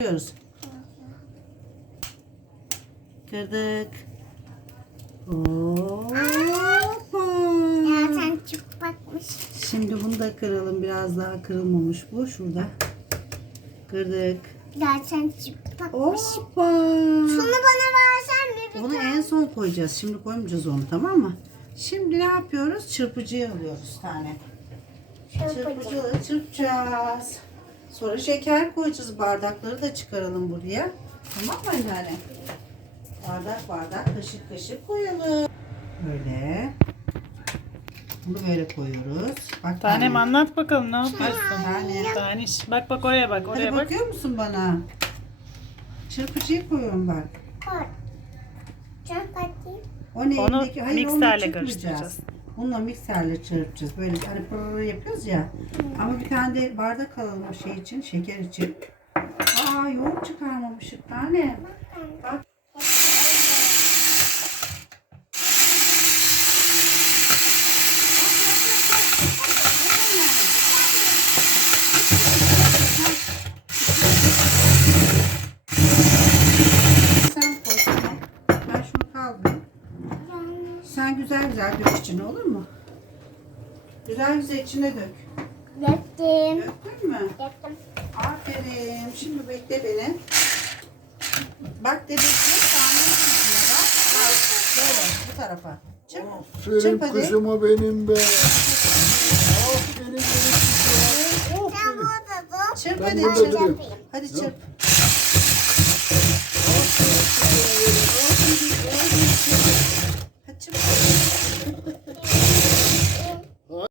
Kırıyoruz. Kırdık. Hoppa. Zaten çıplakmış. Şimdi bunu da kıralım. Biraz daha kırılmamış bu. Şurada. Kırdık. Zaten çıplakmış. Hoppa. Şunu bana versen mi? Bir Onu tane? en son koyacağız. Şimdi koymayacağız onu tamam mı? Şimdi ne yapıyoruz? Çırpıcıyı alıyoruz tane. Çırpıcıyla çırpacağız. Sonra şeker koyacağız. Bardakları da çıkaralım buraya. Tamam mı anneanne? Bardak bardak, kaşık kaşık koyalım. Böyle. Bunu böyle koyuyoruz. Bak Tanem anlat bakalım ne yapıyorsun? Tane. Taniş. Bak bak oraya bak Hadi oraya bak. bakıyor musun bana? Çırpıcıyı koyuyorum bak. Koy. O ne? Onu elindeki- Hayır, onu mikserle çırpmayacağız. karıştıracağız. Bununla mikserle çırpacağız. Böyle hani pırr yapıyoruz ya. Ama bir tane de bardak alalım şey için, şeker için. Aa yoğurt çıkarmamışık tane. Bak. Sen koy tamam. Ben şunu kaldırayım. Sen güzel güzel dök içine olur mu? Güzel güzel içine dök. Yaptım. Döktün mü? Yaptım. Aferin. Şimdi bekle beni. Bak tane çizgiye bak. Bak böyle bu tarafa. Çırp. Aferin Çırp hadi. kızıma benim be. Aferin benim kızıma. Dur. Çırp Ben hadi burada çırp. duruyorum. Hadi çırp.